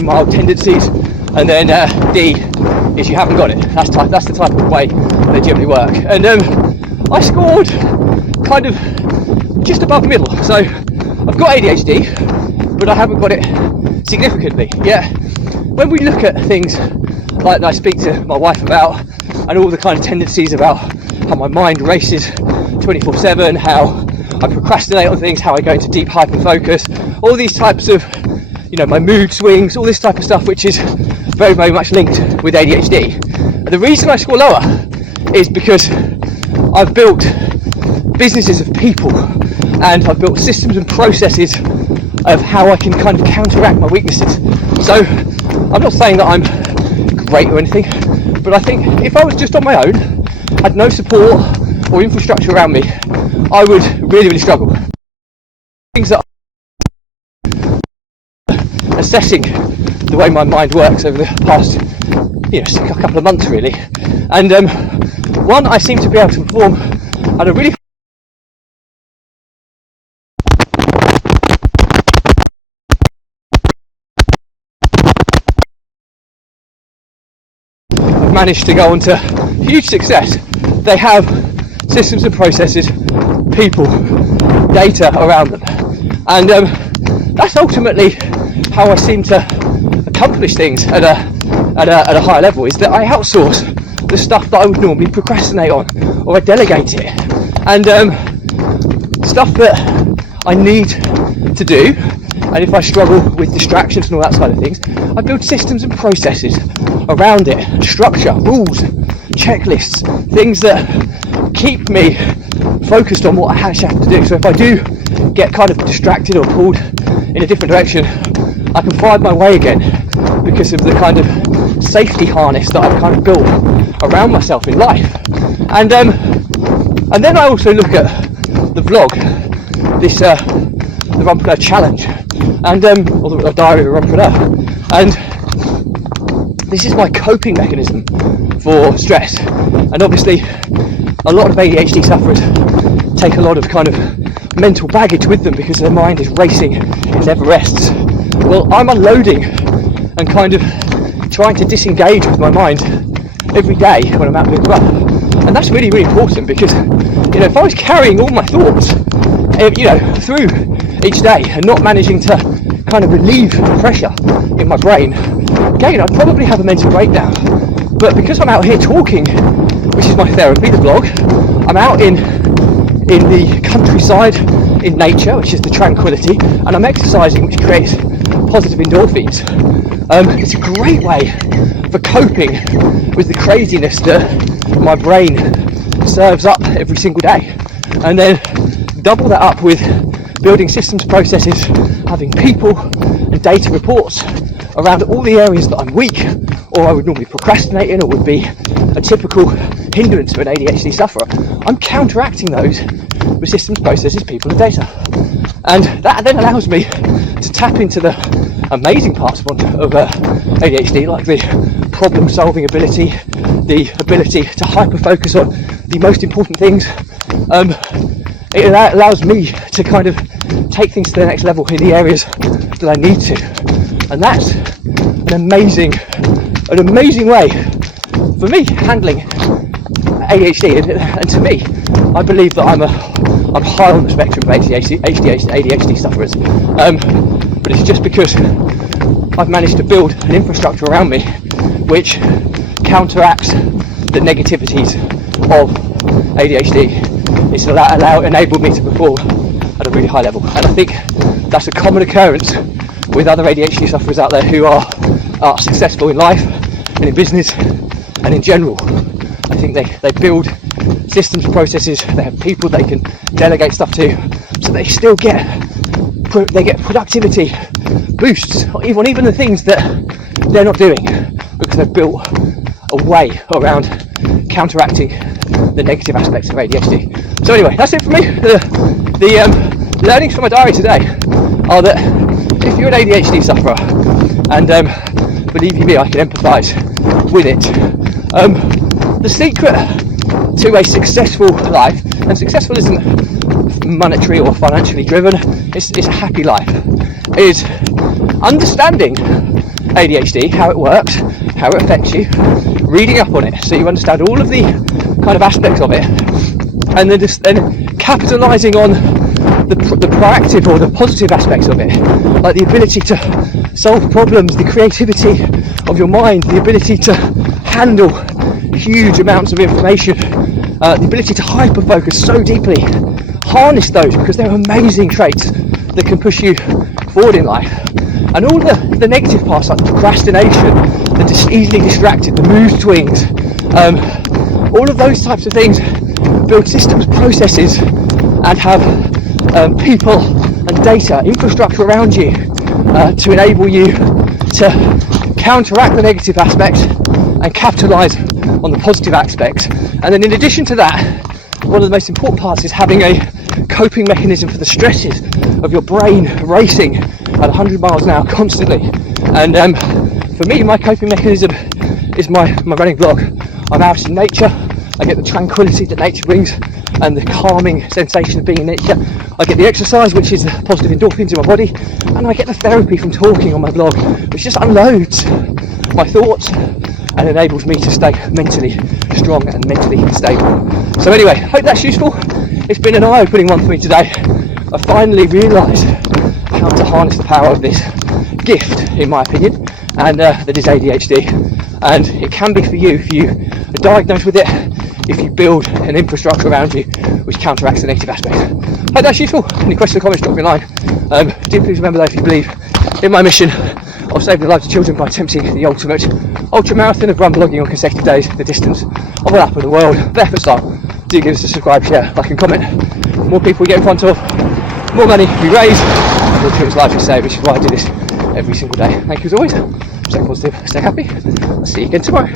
mild tendencies, and then D is you haven't got it. That's the type of way they generally work. And I scored kind of just above middle. So I've got ADHD, but I haven't got it significantly. Yeah. When we look at things like I speak to my wife about, and all the kind of tendencies about how my mind races 24/7, how I procrastinate on things, how I go into deep hyper focus, all these types of, my mood swings, all this type of stuff, which is very, very much linked with ADHD. And the reason I score lower is because I've built businesses of people, and I've built systems and processes of how I can kind of counteract my weaknesses. So I'm not saying that I'm great or anything, but I think if I was just on my own, had no support or infrastructure around me, I would really, really struggle. Things that I'm assessing the way my mind works over the past, couple of months really, and one, I seem to be able to perform at a really managed to go on to huge success. They have systems and processes, people, data around them, and that's ultimately how I seem to accomplish things at a higher level, is that I outsource the stuff that I would normally procrastinate on, or I delegate it, and stuff that I need to do. And if I struggle with distractions and all that side of things, I build systems and processes around it, structure, rules, checklists, things that keep me focused on what I actually have to do. So if I do get kind of distracted or pulled in a different direction, I can find my way again because of the kind of safety harness that I've kind of built around myself in life. And then I also look at the vlog, the Runpreneur challenge, and or the diary of a Runpreneur, and this is my coping mechanism for stress. And obviously a lot of ADHD sufferers take a lot of kind of mental baggage with them because their mind is racing, it never rests. Well, I'm unloading and kind of trying to disengage with my mind every day when I'm out doing the run, and that's really, really important, because if I was carrying all my thoughts through each day and not managing to kind of relieve the pressure in my brain, again, I'd probably have a mental breakdown. But because I'm out here talking, which is my therapy, the vlog, I'm out in the countryside, in nature, which is the tranquility, and I'm exercising, which creates positive endorphins. It's a great way for coping with the craziness that my brain serves up every single day, and then double that up with building systems, processes, having people and data reports around all the areas that I'm weak, or I would normally procrastinate in, or would be a typical hindrance for an ADHD sufferer. I'm counteracting those with systems, processes, people and data, and that then allows me to tap into the amazing parts of ADHD, like the problem solving ability, the ability to hyper focus on the most important things. It allows me to kind of take things to the next level in the areas that I need to, and that's an amazing way for me handling ADHD. And to me, I believe that I'm high on the spectrum of ADHD sufferers, but it's just because I've managed to build an infrastructure around me which counteracts the negativities of ADHD. It's enabled me to perform at a really high level, and I think that's a common occurrence with other ADHD sufferers out there who are successful in life and in business and in general. I think they build systems, processes, they have people they can delegate stuff to, so they still get productivity boosts on even the things that they're not doing, because they've built a way around counteracting the negative aspects of ADHD. So anyway, that's it for me. The learnings from my diary today are that if you're an ADHD sufferer, and believe you me, I can empathise with it, the secret to a successful life, and successful isn't monetary or financially driven, it's a happy life, is understanding ADHD, how it works, how it affects you, reading up on it so you understand all of the kind of aspects of it, and then capitalising on the proactive or the positive aspects of it, like the ability to solve problems, the creativity of your mind, the ability to handle huge amounts of information, the ability to hyper-focus so deeply. Harness those, because they're amazing traits that can push you forward in life. And all the negative parts, like the procrastination, the easily distracted, the mood swings, all of those types of things, build systems, processes, and have people and data, infrastructure around you to enable you to counteract the negative aspects and capitalise on the positive aspects. And then in addition to that, one of the most important parts is having a coping mechanism for the stresses of your brain racing at 100 miles an hour constantly. And for me, my coping mechanism is my running blog. I'm out in nature, I get the tranquility that nature brings and the calming sensation of being in nature. I get the exercise, which is the positive endorphins in my body, and I get the therapy from talking on my blog, which just unloads my thoughts and enables me to stay mentally strong and mentally stable. So anyway, hope that's useful. It's been an eye-opening one for me today. I finally realised how to harness the power of this gift, in my opinion, and that is ADHD. And it can be for you if you are diagnosed with it, if you build an infrastructure around you which counteracts the negative aspects. Hope that's useful. Any questions or comments, drop me a line. Do please remember that if you believe in my mission of saving the lives of children by attempting the ultimate ultra-marathon of run blogging on consecutive days, the distance of a lap of the world, barefoot style. Do give us a subscribe, share, like and comment. The more people we get in front of, more money we raise, more children's lives we save, which is why I do this every single day. Thank you as always. Stay positive, stay happy. I'll see you again tomorrow.